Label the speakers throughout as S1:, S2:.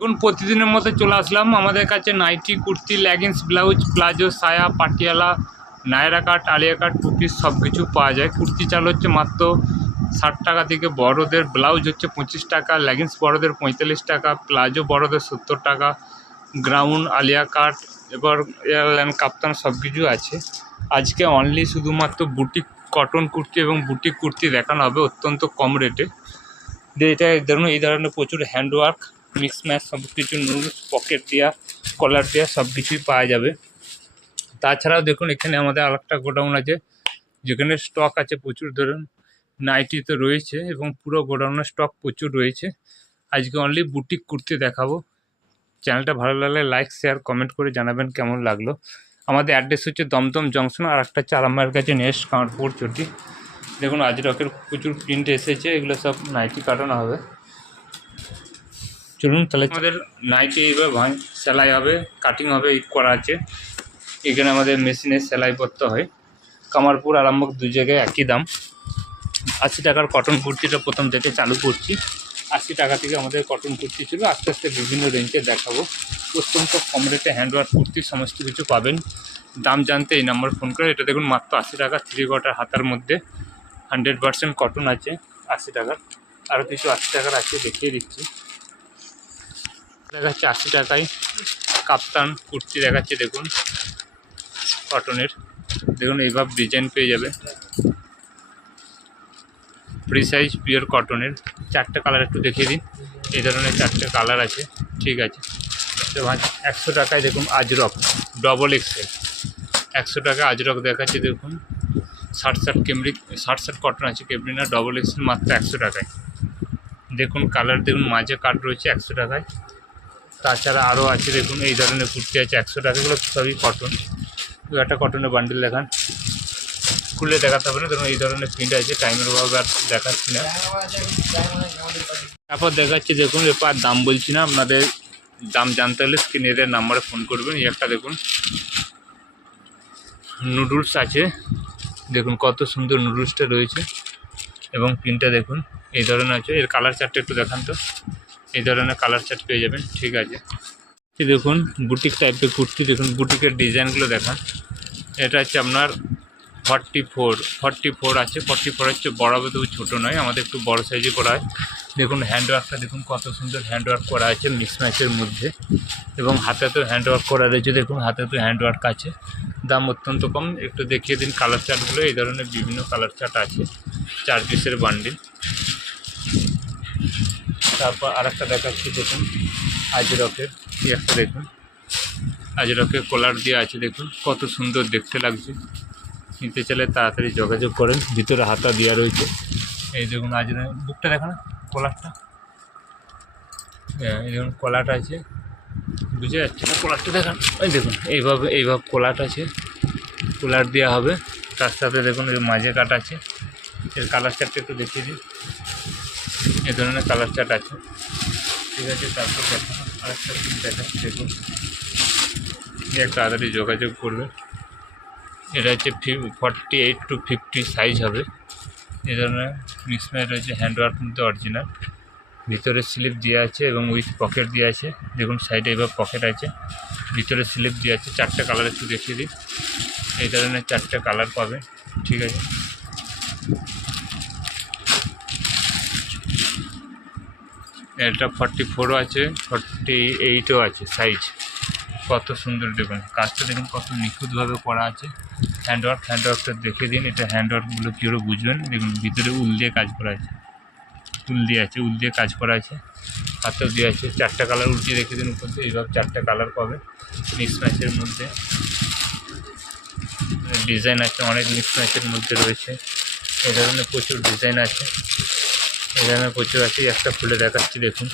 S1: এখন প্রতিদিনের মতো চলে আসলাম। আমাদের কাছে nighty kurti leggings blouse palazzo, সায়া, Patiala Naira cut Alia cut two piece সব কিছু পাওয়া যায়। কুর্তি চাল হচ্ছে মাত্র ষাট টাকা থেকে বড়দের ব্লাউজ হচ্ছে পঁচিশ টাকা লেগিংস বড়দের পঁয়তাল্লিশ টাকা, প্লাজো বড়দের সত্তর টাকা গ্রাউন্ড আলিয়া কাট এবার এয়ারলাইন কাপ্তান সব কিছু আছে। আজকে অনলি শুধুমাত্র বুটিক কটন কুর্তি এবং বুটিক কুর্তি দেখানো হবে অত্যন্ত কম রেটে এটা ধরুন এই ধরনের প্রচুর হ্যান্ডওয়ার্ক মিক্স ম্যাচ সব কিছু নুডলস পকেট দেওয়া কলার দেওয়া সব কিছুই পাওয়া যাবে। তাছাড়াও দেখুন, এখানে আমাদের আরেকটা গোডাউন আছে, যেখানে স্টক আছে প্রচুর। ধরুন নাইটি তো রয়েছে এবং পুরো গোডাউনের স্টক প্রচুর রয়েছে। আজকে অনলি বুটিক কুর্তি দেখাবো। চ্যানেলটা ভালো লাগলে লাইক শেয়ার কমেন্ট করে জানাবেন কেমন লাগল। আমাদের অ্যাড্রেস হচ্ছে দমদম জংশন আর একটা চারামায়ের কাছে নেক্সট কামারপুর চটি। দেখুন, আজরকের প্রচুর প্রিন্ট এসেছে, এগুলো সব নাইটি কাটানো হবে। চলুন তাহলে আমাদের নাইটি এইভাবে ভাঙ, সেলাই হবে কাটিং হবে, এই করা আছে। এখানে আমাদের মেশিনে সেলাই করতে হয়। কামারপুর আরামবাগ দু জায়গায় একই দাম। আশি টাকার কটন কুর্তিটা প্রথম থেকে চালু করছি। আশি টাকা থেকে আমাদের কটন কুর্তি ছিল। আস্তে আস্তে বিভিন্ন রেঞ্জে দেখাবো। অত্যন্ত কম রেটে হ্যান্ডওয়ার্ক কুর্তি, সমস্ত কিছু পাবেন। দাম জানতে এই নাম্বার ফোন করে। এটা দেখুন মাত্র আশি টাকা থ্রি কোয়ার্টার হাতার মধ্যে। হান্ড্রেড পার্সেন্ট কটন আছে, আশি টাকার। আরও কিছু আশি টাকার আছে দেখিয়ে দিচ্ছি। দেখাচ্ছে আশি টাকায় কাপ্তান কুর্তি দেখাচ্ছে, দেখুন। কটনের দেখুন এইভাবে ডিজাইন পেয়ে যাবে। ফ্রি সাইজ পিওর কটনের চারটে কালার একটু দেখিয়ে দিন। এই ধরনের চারটে কালার আছে। ঠিক আছে। একশো টাকায় দেখুন আজরক ডবল এক্সেল একশো টাকা আজরক দেখাচ্ছে, দেখুন। ষাট ষাট কেমরি, ষাট ষাট কটন আছে কেমরিনা ডবল এক্সেল মাত্র একশো টাকায়। দেখুন কালার দেখুন, মাঝে কাট রয়েছে একশো টাকায়। তাছাড়া আরও আছে, দেখুন, এই ধরনের কুর্তি আছে, একশো টাকাগুলো সবই কটন দু একটা কটনের বান্ডিল দেখান। খুলে দেখাতে হবে না, ধরুন, এই ধরনের প্রিন্ট আছে টাইমের অভাবে আর দেখাচ্ছি না। তারপর দেখাচ্ছি, দেখুন এরপর দাম বলছি না, আপনাদের দাম জানতে হলে স্ক্রিনের নাম্বারে ফোন করবেন। এই একটা দেখুন নুডলস আছে। দেখুন, কত সুন্দর নুডলসটা রয়েছে। এবং প্রিন্টটা দেখুন, এই ধরনের আছে। এর কালার চারটে একটু দেখান তো। এই ধরনের কালার চার্ট পেয়ে যাবেন, ঠিক আছে। দেখুন বুটিক টাইপের কুর্তি, দেখুন বুটিকের ডিজাইনগুলো দেখান। এটা হচ্ছে আপনার ফর্টি ফোর ফর্টি ফোর আছে। ফর্টি ফোর হচ্ছে বড় তবু ছোটো নয়, আমাদের একটু বড় সাইজে করা হয়। দেখুন হ্যান্ডওয়ার্কটা দেখুন, কত সুন্দর হ্যান্ডওয়ার্ক করা আছে মিক্স ম্যাচের মধ্যে। এবং হাতে তো হ্যান্ডওয়ার্ক করা রয়েছে, দেখুন, হাতে তো হ্যান্ডওয়ার্ক আছে। দাম অত্যন্ত কম। একটু দেখিয়ে দিন কালার চার্টগুলো এই ধরনের বিভিন্ন কালার চার্ট আছে, চার পিসের বান্ডিল তারপর আর একটা দেখাচ্ছি দেখুন। আজরকের এই একটা দেখুন। আজরকের কলার দিয়ে আছে দেখুন। কত সুন্দর দেখতে লাগছে। নিতে চাইলে তাড়াতাড়ি যোগাযোগ করেন। ভিতরে হাতা দেওয়া রয়েছে। এই দেখুন আজ বুকটা দেখো না কলারটা হ্যাঁ, এই দেখুন কলাটা আছে। বুঝে যাচ্ছে না কলারটা দেখান। এই দেখুন এইভাবে এইভাবে কলাট আছে। কলার দেওয়া হবে। তার সাথে দেখুন মাঝে কাট আছে। এর কালার চারটা একটু দেখিয়ে দিই। এই ধরনের কালার চার্ট আছে। ঠিক আছে, তারপর দেখুন আরেকটা পিন দেখাচ্ছি দেখুন তাড়াতাড়ি যোগাযোগ করবে। এটা হচ্ছে forty eight to fifty size হবে। এই ধরনের মিক্সম্যাচ রয়েছে হ্যান্ডওয়ার্ক মধ্যে অরিজিনাল ভিতরে স্লিপ দেওয়া আছে এবং উইথ পকেট দেওয়া আছে। দেখুন সাইডে এবার পকেট আছে। ভিতরে স্লিপ দেওয়া আছে। চারটে কালার একটু দেখিয়ে দিই। এই ধরনের চারটে কালার পাবে। ঠিক আছে। এটা ফর্টি ফোরও আছে ফর্টি এইটও আছে সাইজ কত সুন্দর দেখুন, কাজটা দেখুন কত নিখুঁতভাবে করা আছে। হ্যান্ডওয়ার্ক হ্যান্ডওয়ার্কটা দেখে দিন, এটা হ্যান্ডওয়ার্কগুলো কীভাবে বুঝবেন? দেখুন, ভিতরে উল দিয়ে কাজ করা আছে। উল দিয়ে আছে, উল দিয়ে কাজ করা আছে। হাতেও দিয়ে আছে, চারটা কালার উল্টিয়ে রেখে দিন উপর দিয়ে, এইভাবে চারটা কালার পাবে মিক্স ম্যাচের মধ্যে। ডিজাইন আছে, অনেক মিক্স ম্যাচের মধ্যে রয়েছে। এ ধরনের প্রচুর ডিজাইন আছে। এখানে প্রচুর আছে, একটা খুলে দেখাচ্ছি, দেখুন।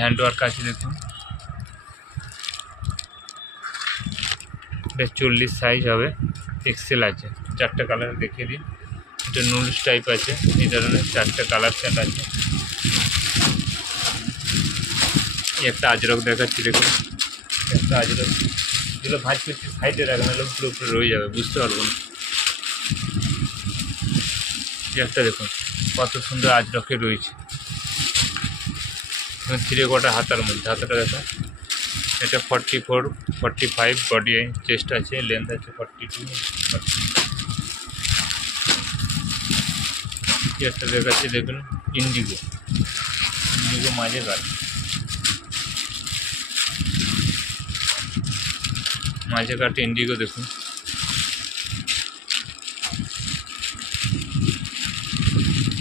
S1: হ্যান্ড ওয়ার্ক আছে, দেখুন। এটা চল্লিশ সাইজ হবে এক্সেল আছে। চারটে কালার দেখিয়ে দিন এটা নুডলস টাইপ আছে, এই ধরনের চারটে কালার সেট আছে। একটা আজরক দেখাচ্ছি, দেখুন। একটা আজরক। যেগুলো ভাজ করছি সাইডে রাখবেন নাহলে উপরে উপরে রয়ে যাবে, বুঝতে পারব না। একটা দেখুন, কত সুন্দর আজ আজরকে রয়েছে। থ্রি কোয়ার্টার হাতার মধ্যে, হাতাটা দেখো। এটা forty four forty five body chest আছে লেন্থ আছে ফর্টি টু একটা দেখাচ্ছে, দেখুন ইন্ডিগো ইন্ডিগো মাঝে গাছ মাঝে কাটে ইন্ডিগো দেখুন।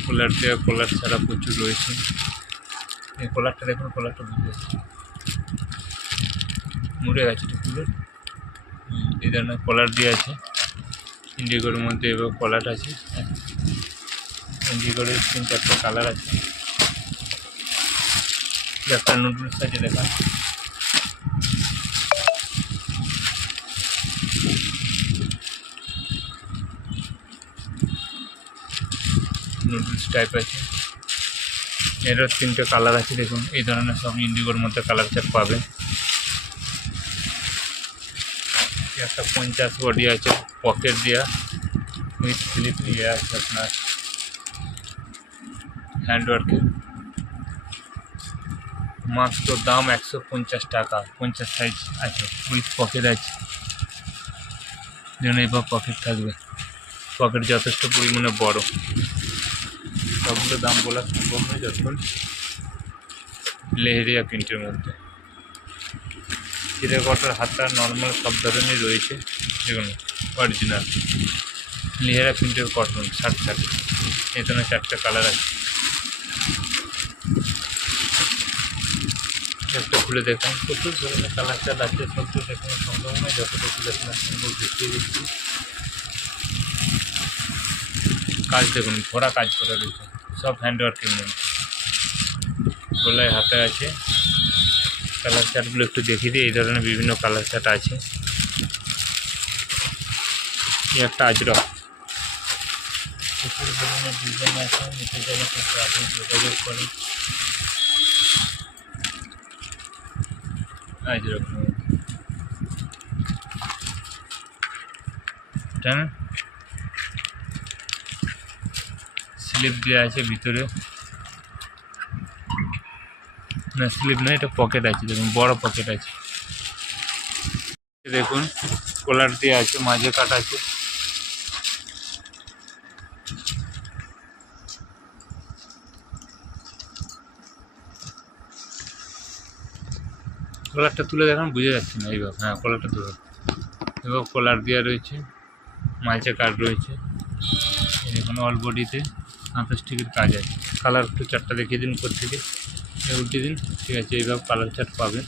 S1: কোলার দেওয়া কোলার ছাড়া প্রচুর রয়েছে। এই কোলারটা দেখুন কোলারটা বুঝে যাচ্ছে মুড়ে গেছে এটা হুম, এই ধরনের কলার দিয়ে আছে। ইন্ডিগোর মধ্যে এবার কলার আছে। ইন্ডিগোর তিন চারটে কালার আছে। একটা নুডলস আছে দেখা নুডলস টাইপ আছে। এরও তিনটে কালার আছে, দেখুন। এই ধরনের সব ইন্ডিগোর মধ্যে কালার চার পাবেন একটা পঞ্চাশ বডি আছে পকেট দেওয়া উইথ স্লিপ ইয়ে আছে আপনার। হ্যান্ডওয়ার্কের মাত্র দাম একশো পঞ্চাশ টাকা। পঞ্চাশ সাইজ আছে উইথ পকেট আছে। যেন এবার পকেট থাকবে। পকেট যথেষ্ট পরিমাণে বড়। সবগুলো দাম বলা সম্ভব নয় যতক্ষণ লেহেরিয়া প্রিন্টের মধ্যে। চিরাকটার হাতা নর্মাল সব ধরনের রয়েছে। যেগুলো অরিজিনাল লেহেরা প্রিন্টের কটন ষাট ষাট এখানে চারটে কালার আছে। একটা খুলে দেখুন। প্রচুর ধরনের কালার চাল আছে সব তো দেখানো সম্ভব নয়। যতটা খুলে দেখানো সম্ভব দেখিয়ে দিচ্ছি। কাজ দেখুন ভরা কাজ করে রয়েছে সব হ্যান্ডওয়ার্কের মধ্যে গলায় হাতে আছে। কালার চার্টগুলো একটু দেখিয়ে দিই, এই ধরনের বিভিন্ন কালার চার্ট আছে। একটা প্রচুর ধরনের যোগাযোগ করেন। স্লিপ দেওয়া আছে ভিতরে। না স্লিপ নয়, এটা পকেট আছে, দেখুন, বড় পকেট আছে। দেখুন কলার দিয়ে আছে, মাঝে কাটা আছে। কলারটা তুলে দেখান, বুঝে যাচ্ছে না, এইভাবে। হ্যাঁ কলারটা ধরুন এবার কলার দেওয়া রয়েছে, মাঝে কাট রয়েছে। এই দেখুন অল বডিতে আঠাশ টিকির কাজ। আছে কালার একটু চারটা দেখিয়ে দিন উপর থেকে। উল্টে দিন, ঠিক আছে? এইভাবে কালার চার্ট পাবেন।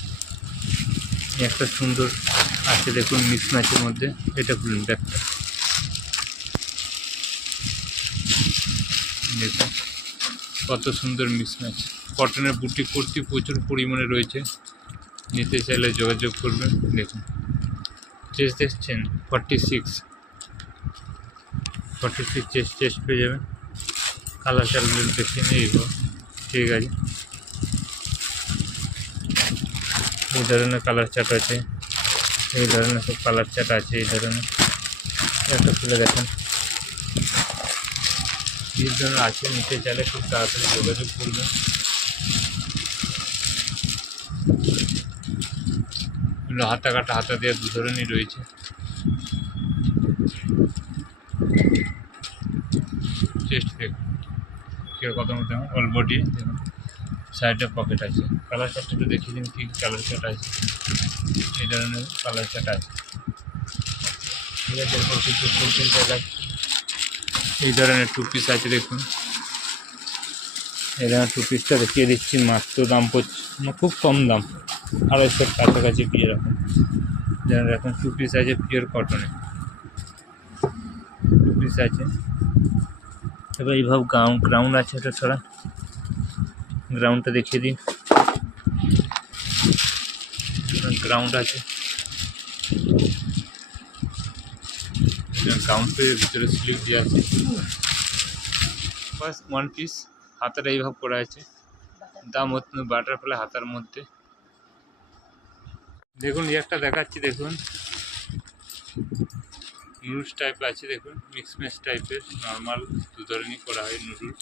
S1: একটা সুন্দর আছে, দেখুন মিক্স ম্যাচের মধ্যে। এটা খুলুন ব্যাগটা দেখুন, কত সুন্দর মিক্স ম্যাচ কটনের বুটি কুর্তি প্রচুর পরিমাণে রয়েছে। নিতে চাইলে যোগাযোগ করবেন, দেখুন। চেস্ট দেখছেন? Forty six forty six chest chest পেয়ে যাবেন। কালার চালগুলো দেখে এগো ঠিক আছে। এই ধরনের কালার চার্ট আছে। এই ধরনের সব কালার চার্ট আছে এই ধরনের। একটা খুলে দেখেন। এই ধরনের আছে নিতে চাইলে খুব তাড়াতাড়ি যোগাযোগ করবেন। হাতা কাটা হাতা দেওয়া দু ধরনেরই রয়েছে চেস্ট দেখুন কেউ কত অল বডি দেখুন সাইডে পকেট আছে। কালার চার্টটা একটু দেখিয়ে দিন কী কালার চার্ট আছে। এই ধরনের কালার চার্ট আছে। এই ধরনের টু পিস আছে, দেখুন। এই ধরনের টু পিসটা দেখিয়ে দিচ্ছি, মাত্র দাম পড়ছে মানে খুব কম দাম। আড়াইশোর কাছাকাছি পিয়ে রাখুন যেমন এখন টু পিস আছে পিওর কটনে টু পিস আছে। এবার এইভাবে গ্রাউন্ড গ্রাউন্ড আছে ওটা ছড়া। গ্রাউন্ডটা দেখিয়ে দিন। গ্রাউন্ড আছে। গ্রাউন্ড পেয়ে ভিতরে স্লিপ দিয়ে আছে। বাস ওয়ান পিস হাতাটা এইভাবে করা আছে। দাম হচ্ছে বাটারফ্লাই হাতার মধ্যে। দেখুন একটা দেখাচ্ছি, দেখুন। নুডলস টাইপ আছে, দেখুন। মিক্স ম্যাচ টাইপের নর্মাল দু ধরনের করা হয় নুডলস।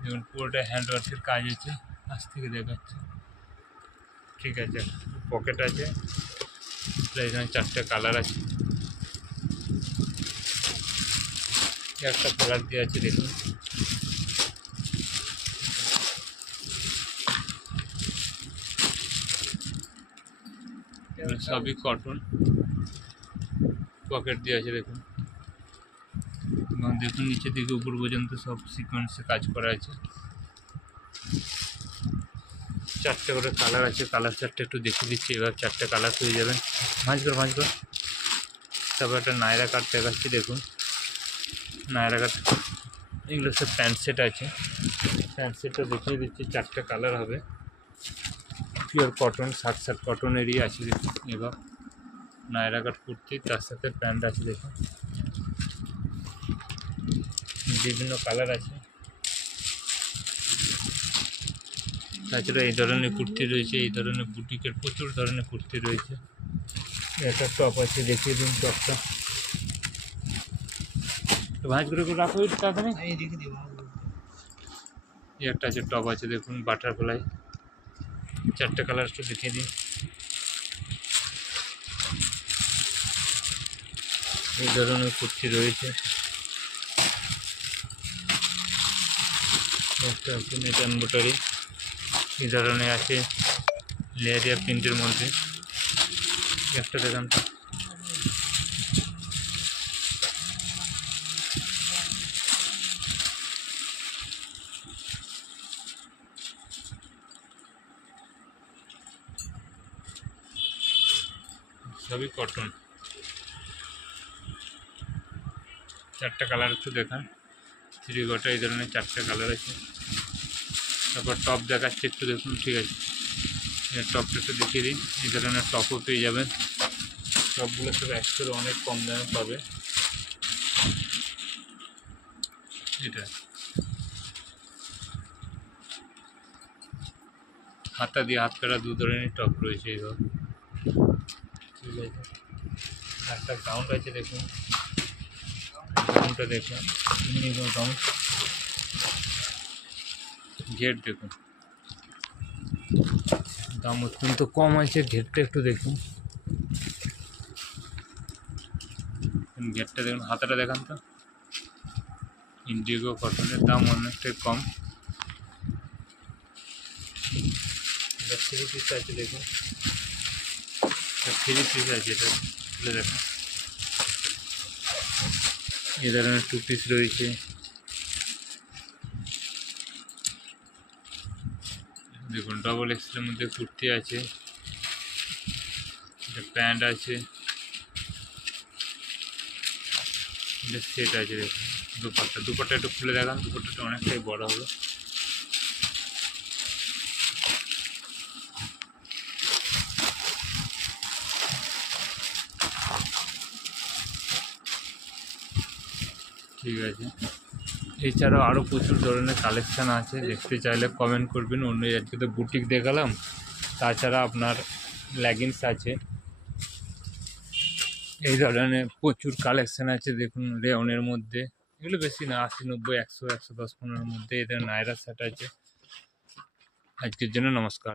S1: দেখুন, পুরোটা হ্যান্ড ওয়াশের কাজ আছে আজ থেকে দেখাচ্ছে। ঠিক আছে পকেট আছে। এখানে চারটে কালার আছে। একটা কালার দিয়ে আছে, দেখুন। সবই কটন পকেট দিয়ে আছে, দেখুন। এবং দেখুন, নিচে থেকে উপর পর্যন্ত সব সিকোয়েন্সে কাজ করা আছে। চারটে করে কালার আছে কালার চারটে একটু দেখিয়ে দিচ্ছি, এবার চারটে কালার পেয়ে যাবেন। ভাঁজ কর তারপর একটা নায়রা কাট দেখাচ্ছি, দেখুন। নায়রা কাট এগুলো সব প্যান্ট সেট আছে। প্যান্ট সেটটা দেখিয়ে দিচ্ছি, চারটে কালার হবে। পিওর কটন শার্ট শার্ট কটনেরই আছে, দেখুন, এবার। নায়রা কাট কুর্তি তার সাথে প্যান্ট আছে দেখুন। বিভিন্ন কালার আছে। তাছাড়া এই ধরনের কুর্তি রয়েছে এই ধরনের বুটিকের প্রচুর ধরনের কুর্তি রয়েছে। একটা টপ আছে দেখিয়ে দিন টপটা ভাঁজ করে রাখো একটু তাড়াতাড়ি।
S2: এই
S1: একটা আছে টপ আছে দেখুন বাটারফ্লাই চারটে কালার একটু দেখিয়ে দিন। এই ধরনের কুর্তি রয়েছে। একটা এই ধরনের আছে লেয়ারিয়া প্রিন্টের মধ্যে। একটা দেখান। সবই কটন চারটা কালার একটু দেখান। থ্রি গোটা এই ধরনের চারটে কালার আছে। তারপর টপ দেখাচ্ছে একটু দেখুন, ঠিক আছে। টপটা একটু দেখিয়ে দিন এই ধরনের টপও পেয়ে যাবেন। টপগুলো সব একশোর অনেক কম দামে পাবে। এটা। হাতা দিয়ে হাত কাটা দু ধরনের টপ রয়েছে এবার ঠিক আছে একটা কাউন্ট আছে দেখুন। কাউন্টটা দেখুন ঘের দেখুন। দাম অত্যন্ত কম আছে ঘেরটা একটু দেখুন। ঘেরটা দেখুন, হাতাটা দেখান তো। ইন্ডিগো কটনের দাম অনেকটাই কম। থ্রি পিস আছে দেখুন। থ্রি পিস আছে, এটা দেখুন। এ ধরনের টু পিস রয়েছে। দেখুন ডবল এক্সেলের মধ্যে কুর্তি আছে। প্যান্ট আছে। সেট আছে, দেখুন। দুপাট্টা দুপাট্টা একটু খুলে দেখান, দুপাট্টাটা অনেকটাই বড় হবে ঠিক আছে। এছাড়াও আরও প্রচুর ধরনের কালেকশান আছে, দেখতে চাইলে কমেন্ট করবেন। অন্য আজকে তো বুটিক দেখালাম। তাছাড়া আপনার লেগিংস আছে। এই ধরনের প্রচুর কালেকশান আছে, দেখুন, রেওনের মধ্যে। এগুলো বেশি না, আশি, নব্বই, একশো একশো দশ, পনেরোর মধ্যে। এদের নায়রা সেট আছে। আজকের জন্য নমস্কার।